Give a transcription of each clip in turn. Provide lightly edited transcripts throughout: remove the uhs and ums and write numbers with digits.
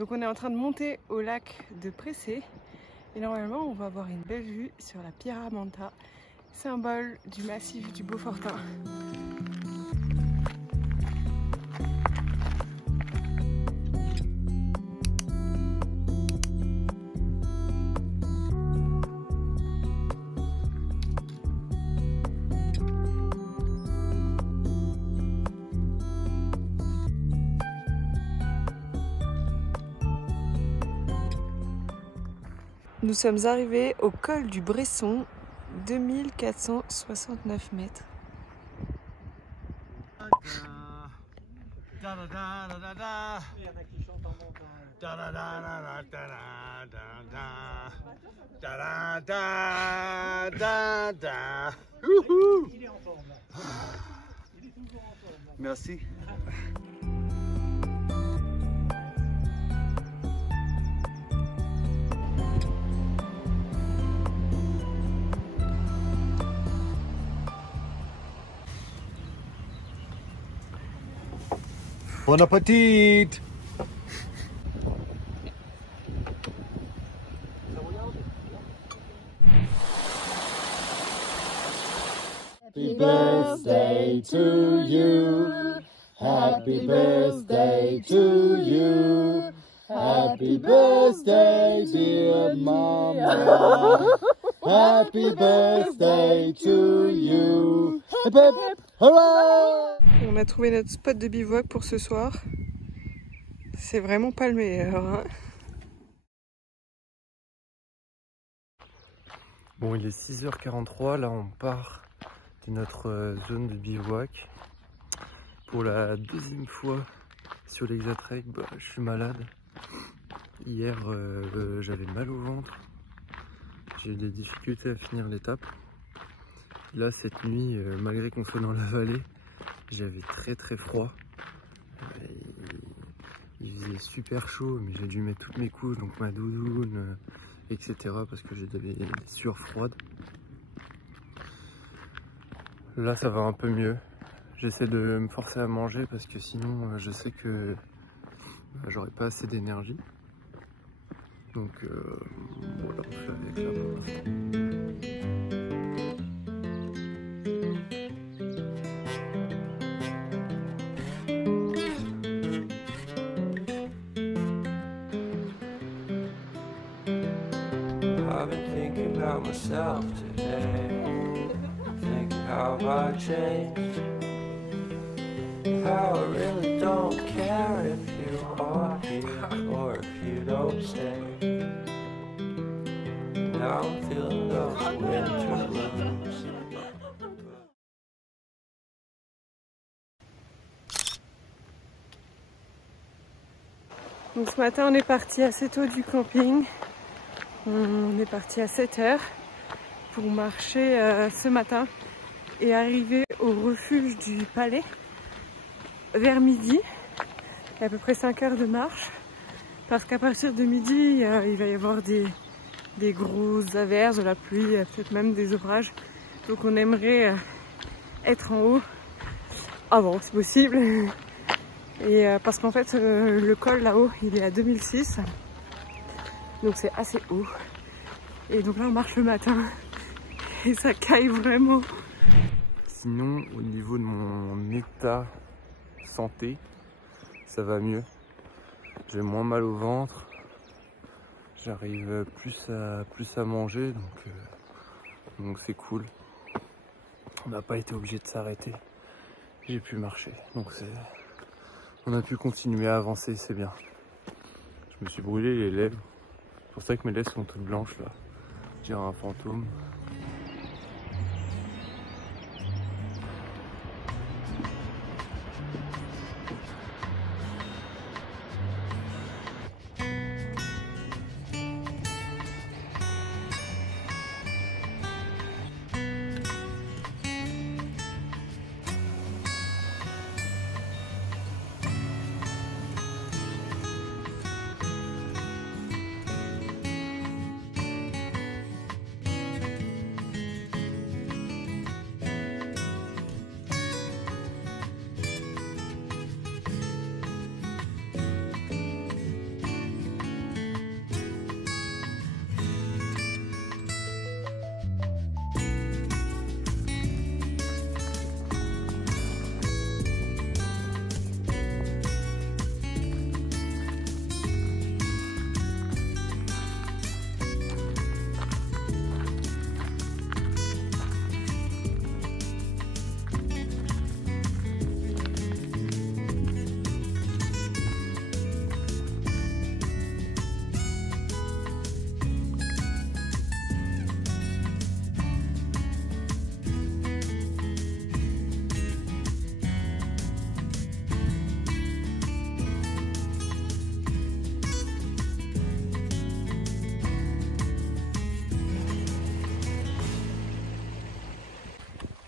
Donc on est en train de monter au lac de Pressé et normalement on va avoir une belle vue sur la Pierramanta, symbole du massif du Beaufortin. Nous sommes arrivés au col du Bresson, 2469 mètres. Merci. Bon appétit! Happy birthday to you. Happy birthday to you. Happy birthday, dear Mama. Happy birthday to you. Hip hip, hurrah! On a trouvé notre spot de bivouac pour ce soir. C'est vraiment pas le meilleur, hein. Bon, il est 6h43, là on part de notre zone de bivouac. Pour la deuxième fois sur l'Exatrek, je suis malade. Hier j'avais mal au ventre, j'ai eu des difficultés à finir l'étape. Là cette nuit, malgré qu'on soit dans la vallée, j'avais très froid. Il faisait super chaud, mais j'ai dû mettre toutes mes couches, donc ma doudoune, etc. parce que j'ai des sueurs froides. Là ça va un peu mieux. J'essaie de me forcer à manger parce que sinon je sais que j'aurai pas assez d'énergie. Donc voilà, on fait avec là pour l'instant. I've been thinking about myself today, thinking how I changed, how I really don't care if you are here or if you don't stay. Now I'm feeling those winter blues. Donc ce matin on est parti assez tôt du camping. On est parti à 7h pour marcher ce matin et arriver au refuge du Palais vers midi. Il y a à peu près 5 heures de marche parce qu'à partir de midi il va y avoir des grosses averses, de la pluie, peut-être même des orages. Donc on aimerait être en haut avant, c'est possible. Et parce qu'en fait le col là-haut il est à 2006. Donc c'est assez haut. Et donc là on marche le matin et ça caille vraiment. Sinon au niveau de mon état santé, ça va mieux. J'ai moins mal au ventre. J'arrive plus à manger, donc c'est cool. On n'a pas été obligé de s'arrêter. J'ai pu marcher. Donc on a pu continuer à avancer, c'est bien. Je me suis brûlé les lèvres. C'est pour ça que mes lèvres sont toutes blanches là. Je dirais un fantôme.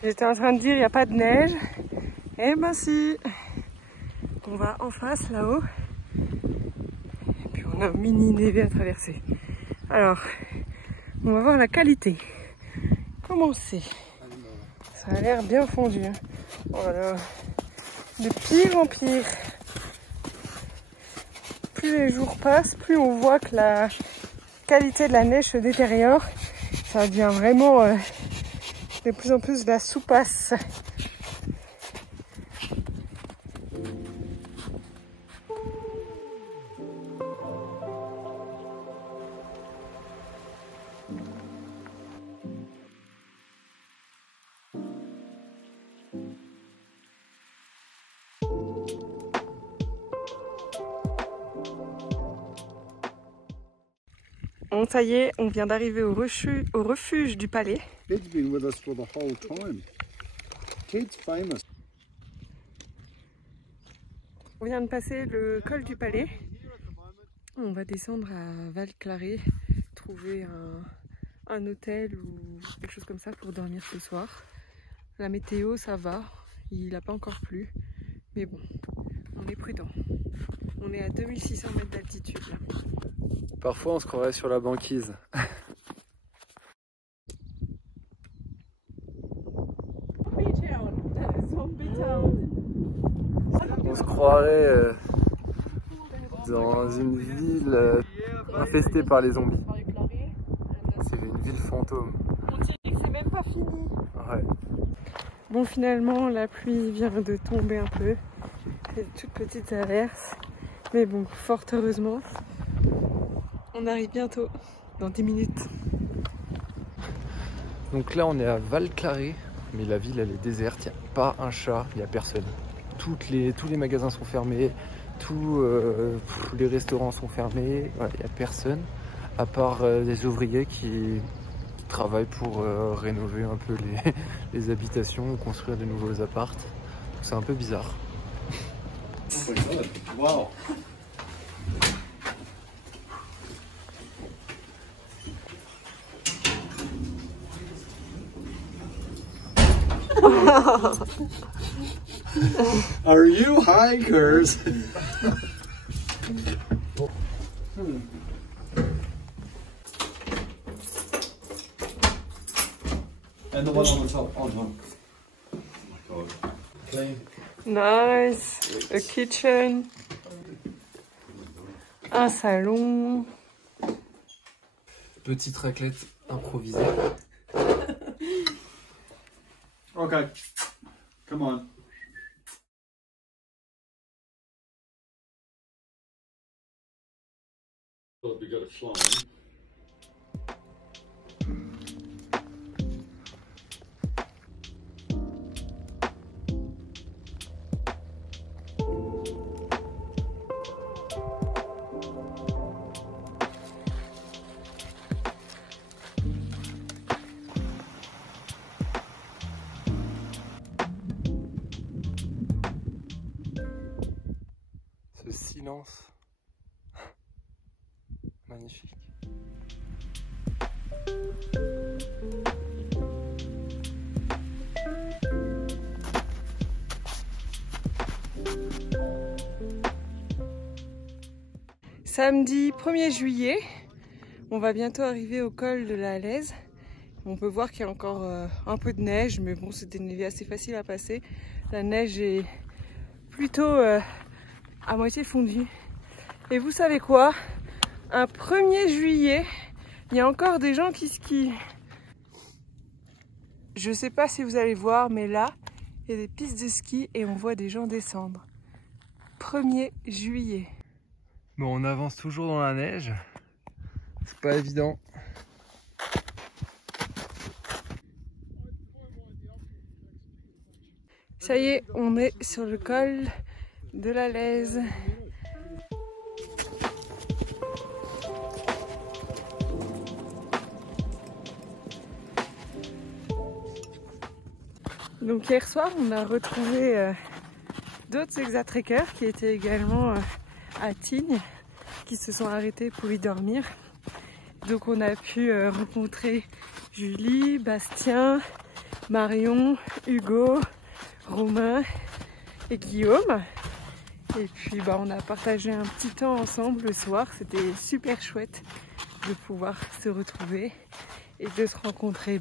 J'étais en train de dire il n'y a pas de neige. Eh ben si. On va en face là-haut. Et puis on a un mini névé à traverser. Alors, on va voir la qualité. Comment c'est? Ça a l'air bien fondu. Hein. Voilà. De pire en pire. Plus les jours passent, plus on voit que la qualité de la neige se détériore. Ça devient vraiment de plus en plus de la soupasse. Bon, ça y est, on vient d'arriver au refuge du palais. Kid's been with us for the whole time. Kid's famous. On vient de passer le col du palais. On va descendre à Val-Claré, trouver un hôtel ou quelque chose comme ça pour dormir ce soir. La météo, ça va, il n'a pas encore plu, mais bon, on est prudent. On est à 2600 mètres d'altitude là. Parfois on se croirait sur la banquise. On se croirait dans une ville infestée par les zombies. C'est une ville fantôme. On dirait que c'est même pas fini. Ouais. Bon, finalement la pluie vient de tomber un peu. C'est une toute petite averse. Mais bon, fort heureusement, on arrive bientôt, dans 10 minutes. Donc là on est à Val-Claré, mais la ville elle est déserte, il n'y a pas un chat, il n'y a personne. Tous les magasins sont fermés, tous les restaurants sont fermés, il n'y a personne, à part des ouvriers qui travaillent pour rénover un peu les habitations ou construire de nouveaux apparts. C'est un peu bizarre. Oh my God. Wow. Are you hikers? And the one on the top, on top. Oh my God. Clean. Nice, a kitchen, un salon. Petite raclette improvisée. Okay, come on. Well, we got a fly. Ce silence magnifique. Samedi 1er juillet, on va bientôt arriver au col de la Lèze. On peut voir qu'il y a encore un peu de neige, mais bon, c'était une névé assez facile à passer. La neige est plutôt à moitié fondue. Et vous savez quoi? Un 1er juillet, il y a encore des gens qui skient. Je sais pas si vous allez voir, mais là, il y a des pistes de ski et on voit des gens descendre. 1er juillet. Bon, on avance toujours dans la neige. C'est pas évident. Ça y est, on est sur le col de la Lèze. Donc hier soir, on a retrouvé d'autres exatrekkers qui étaient également à Tignes, qui se sont arrêtés pour y dormir. Donc on a pu rencontrer Julie, Bastien, Marion, Hugo, Romain et Guillaume. Et puis on a partagé un petit temps ensemble le soir. C'était super chouette de pouvoir se retrouver et de se rencontrer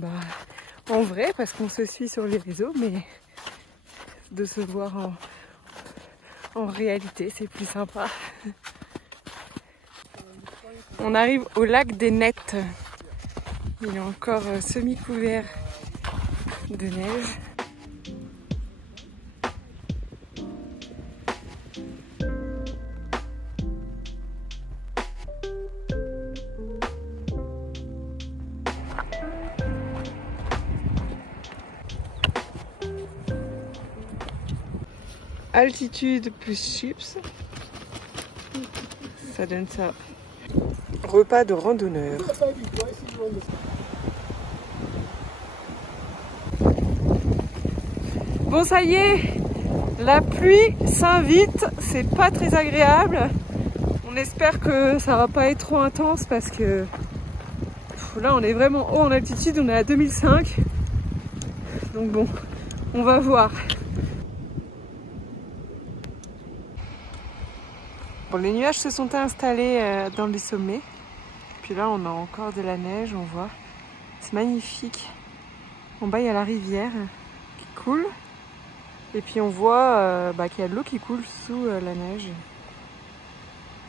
en vrai, parce qu'on se suit sur les réseaux, mais de se voir en réalité, c'est plus sympa. On arrive au lac des Nettes. Il est encore semi-couvert de neige. Altitude plus chips, ça donne ça. Repas de randonneur. Bon, ça y est, la pluie s'invite, c'est pas très agréable. On espère que ça va pas être trop intense parce que là on est vraiment haut en altitude, on est à 2005. Donc bon, on va voir. Bon, les nuages se sont installés dans les sommets. Puis là, on a encore de la neige, on voit. C'est magnifique. En bas, il y a la rivière qui coule. Et puis on voit qu'il y a de l'eau qui coule sous la neige.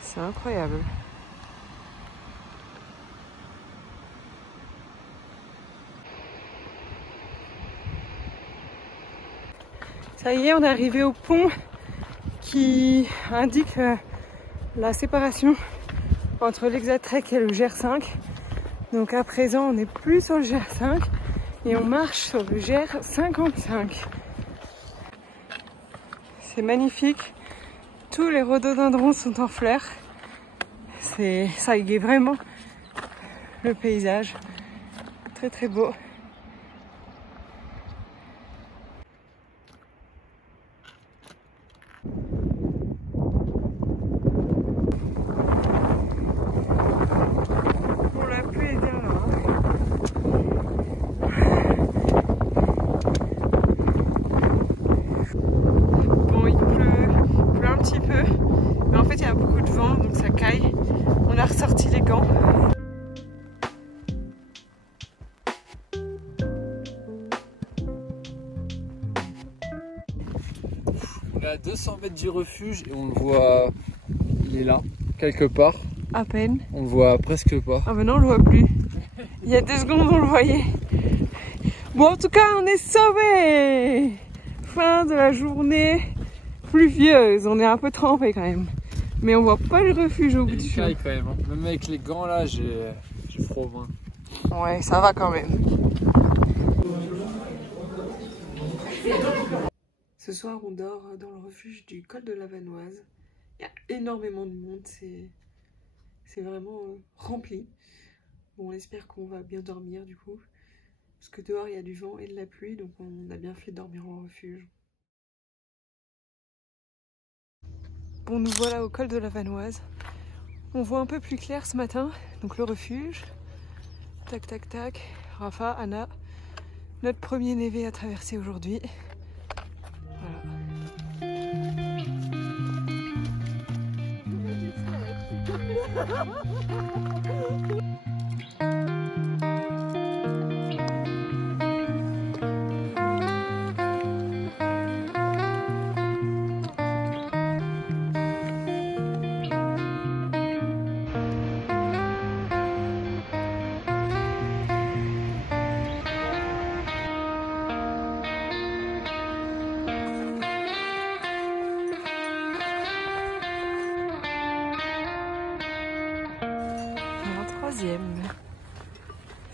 C'est incroyable. Ça y est, on est arrivé au pont qui indique la séparation entre l'Hexatrek et le GR5. Donc à présent on n'est plus sur le GR5 et on marche sur le GR55. C'est magnifique, tous les rhododendrons sont en fleurs. Ça égaye vraiment le paysage, très très beau. On a ressorti les gants. On est à 200 mètres du refuge et on le voit, il est là, quelque part. À peine. On le voit presque pas. Ah ben non, on le voit plus. Il y a 2 secondes on le voyait. Bon, en tout cas, on est sauvés. Fin de la journée pluvieuse. On est un peu trempés quand même. Mais on voit pas le refuge au bout du chemin. Quand même, hein. Même avec les gants là, j'ai froid aux mains. Ouais, ça va quand même. Ce soir, on dort dans le refuge du col de la Vanoise. Il y a énormément de monde, c'est vraiment rempli. Bon, on espère qu'on va bien dormir du coup. Parce que dehors, il y a du vent et de la pluie, donc on a bien fait de dormir en refuge. Bon, nous voilà au col de la Vanoise. On voit un peu plus clair ce matin, donc le refuge. Tac, tac, tac. Rafa, Anna, notre premier névé à traverser aujourd'hui. Voilà.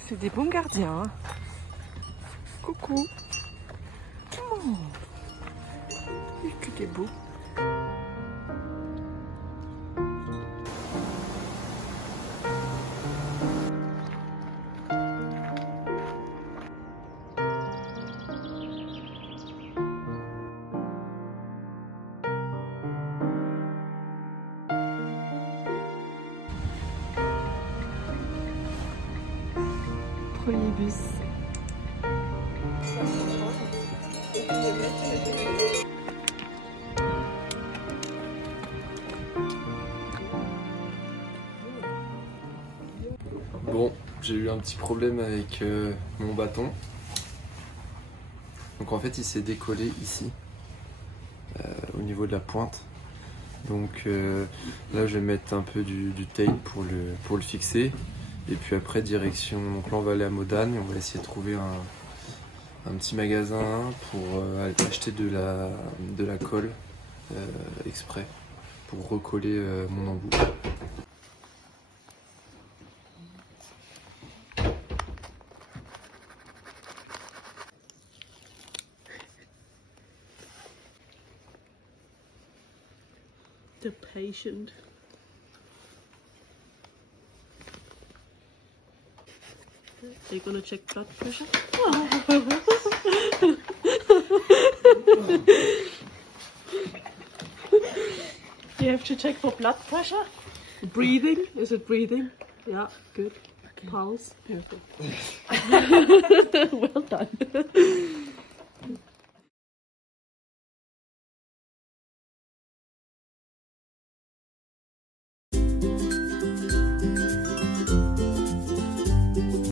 C'est des bons gardiens. Hein. Coucou. Oh. Que t'es beau. Premier bus. J'ai eu un petit problème avec mon bâton. Donc en fait il s'est décollé ici, au niveau de la pointe. Donc là je vais mettre un peu du tape pour le fixer. Et puis après direction, donc là on va aller à Modane et on va essayer de trouver un petit magasin pour acheter de la colle exprès pour recoller mon embout. The patient. Are you gonna check blood pressure? You have to check for blood pressure. Breathing. Is it breathing? Yeah, good. Okay. Pulse. Perfect. Well done.